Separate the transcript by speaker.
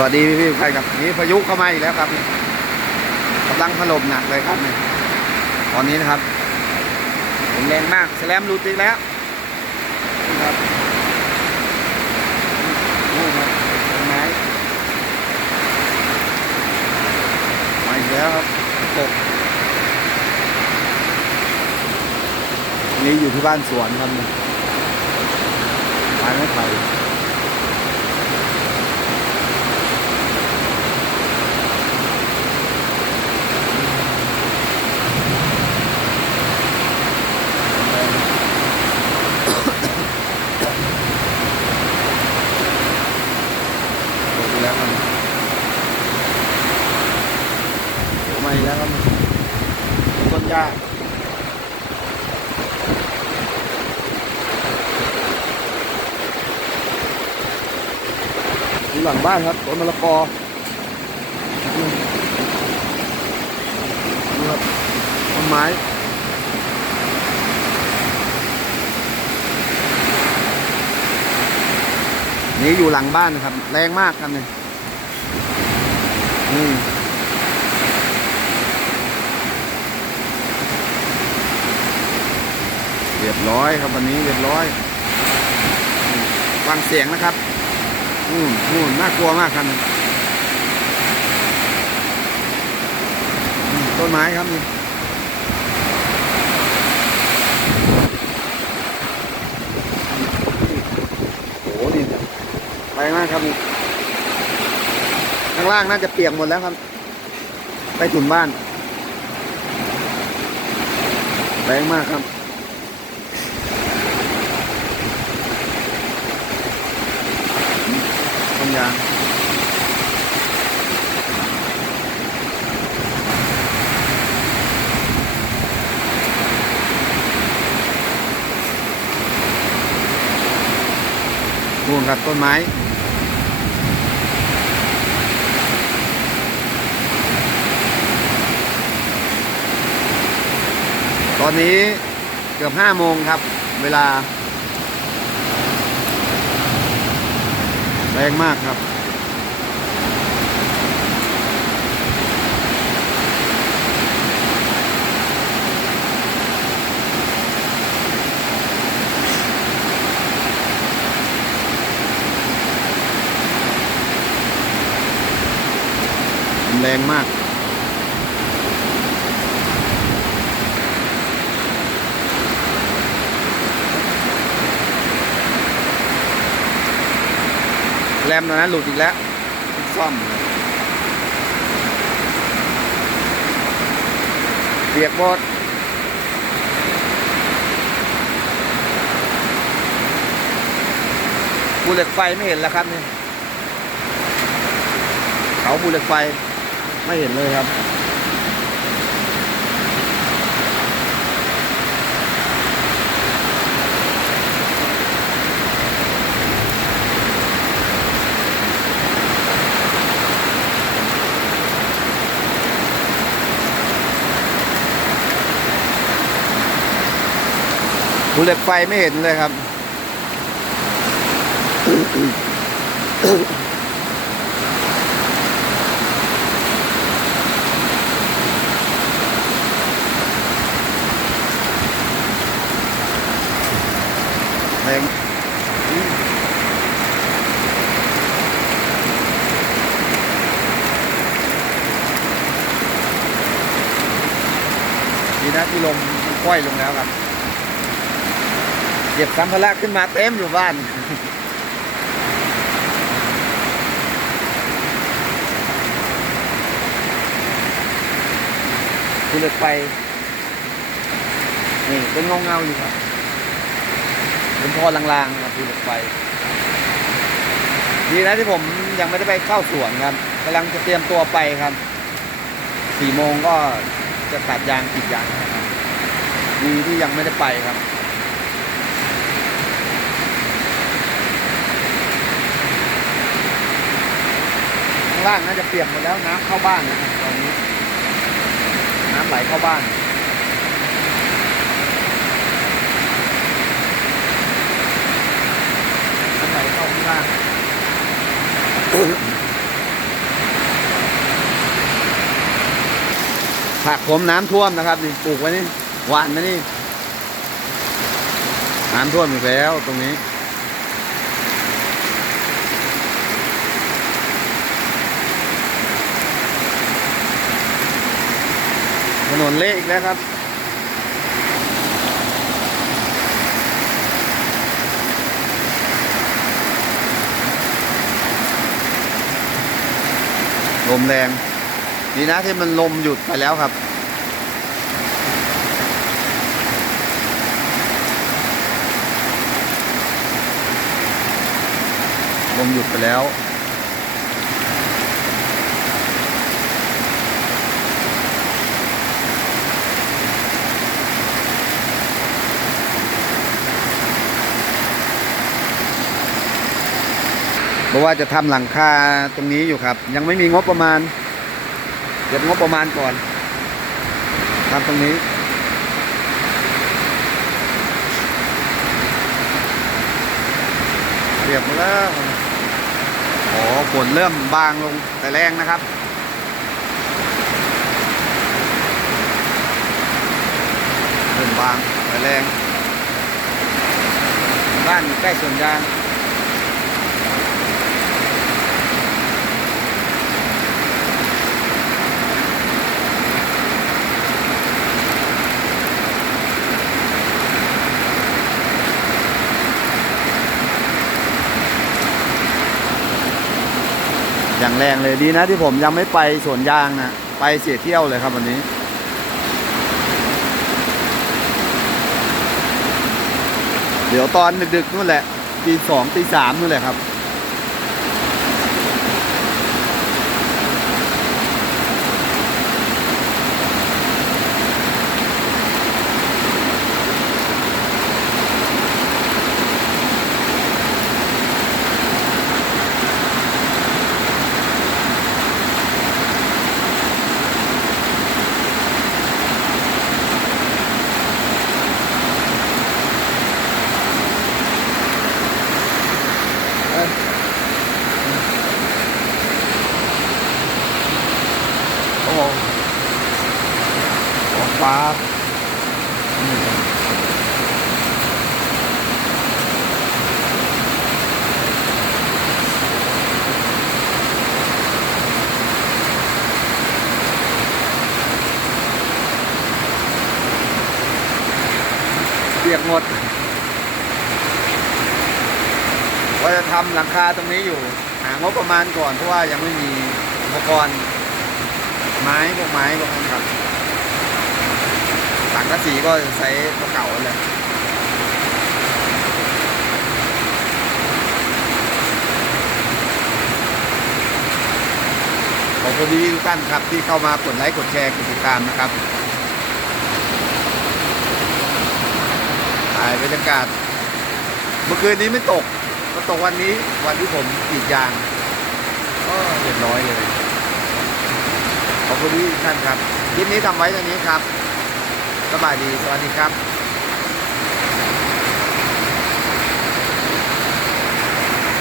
Speaker 1: สวัสดีพี่พี่ๆทุกท่านครับนี่พายุเข้ามาอีกแล้วครับกำลังถล่มหนักเลยครับตอนนี้นะครับลมแรงมากแสลมหลุดอีกแล้วครับนู่นครับต้ไม้มาอีกแล้วครับตกนี่อยู่ที่บ้านสวนครับนี่ไม้ไม้ไผ่ ตกอีกแล้วครับตก มาอีกแล้วครับต้นหญ้าอยู่หลังบ้านครับต้นมะละกอนี่ครับต้นไม้นี่อยู่หลังบ้านนะครับ แรงมากครับเนี่ยอืม รียบร้อยครับวันนี้เรียบร้อยฟังเสียงนะครับอืมนู่นน่ากลัวมากครับต้นไม้ครับนี่โอ้โหนี่ไปมากครับนี่ข้างล่างน่าจะเปียกหมดแล้วครับ ไปถุนบ้านแรงมากครับ ต้นยาง นู่นครับต้นไม้ตอนนี้เกือบห้าโมงครับ เวลา แรงมากครับ แรงมาก แรมตอนนั้นหลุดอีกแล้วซ่อม เปียกหมดภูเหล็กไฟไม่เห็นแล้วครับนี่เขาภูเหล็กไฟ ไม่เห็นเลยครับภูเหล็กไฟไม่เห็นเลยครับ ดีนะที่ลมมันค่อยลงแล้วครับเก็บสัมภาระขึ้นมาเต็มอยู่บ้านคุณเหล็กไฟนี่เป็นเงาเงาอยู่ครับเป็นพอลางๆครับคุณเหล็กไฟดีนะที่ผมยังไม่ได้ไปเข้าสวนครับกำลังจะเตรียมตัวไปครับสี่โมงก็จะตัดยางกรีดยางครับ ดีที่ยังไม่ได้ไปครับ ข้างล่างน่าจะเปียกหมดแล้วน้ำเข้าบ้านนะครับตอนนี้ น้ำไหลเข้าบ้านน้ำไหลเข้าข้างล่างผักผมน้ำท่วมนะครับนี่ปลูกไว้นี่ หวานนะนี่น้ำท่วมอีกแล้วตรงนี้ ถนนเละอีกแล้วครับ ลมแรง ดีนะที่มันลมหยุดไปแล้วครับ ลมหยุดไปแล้ว เพราะว่าจะทำหลังคาตรงนี้อยู่ครับ ยังไม่มีงบประมาณเก็บงบประมาณก่อนทำตรงนี้เรียบแล้ว อ้ฝนเริ่มบางลงแต่แรงนะครับ เริ่มบางแต่แรง บ้านใกล้สวนยาง แรงเลยดีนะที่ผมยังไม่ไปสวนยางนะไปเสียเที่ยวเลยครับวันนี้ เดี๋ยวตอนดึกๆนู่นแหละตีสองตีสามนู่นแหละครับ โอ้โหออกฟ้าเปี ยกหมดว่าจะทำหลังคาตรงนี้อยู่หางบประมาณก่อนเพราะว่ายังไม่มีอุปกรณ์ไม้พวกไม้พวกนั้นครับสังกะสีก็ใช้ตัวเก่าเลยขอบคุณทุกท่านครับที่เข้ามากดไลค์กดแชร์กดติดตามนะครับายบรรยากาศ เมื่อคืนนี้ไม่ตกมาตกวันนี้วันที่ผมกรีดยางก็เรียบร้อยเลย ขอบคุณที่ท่านครับ คลิปนี้ทำไว้ตรงนี้ครับสบายดี สวัสดีครับ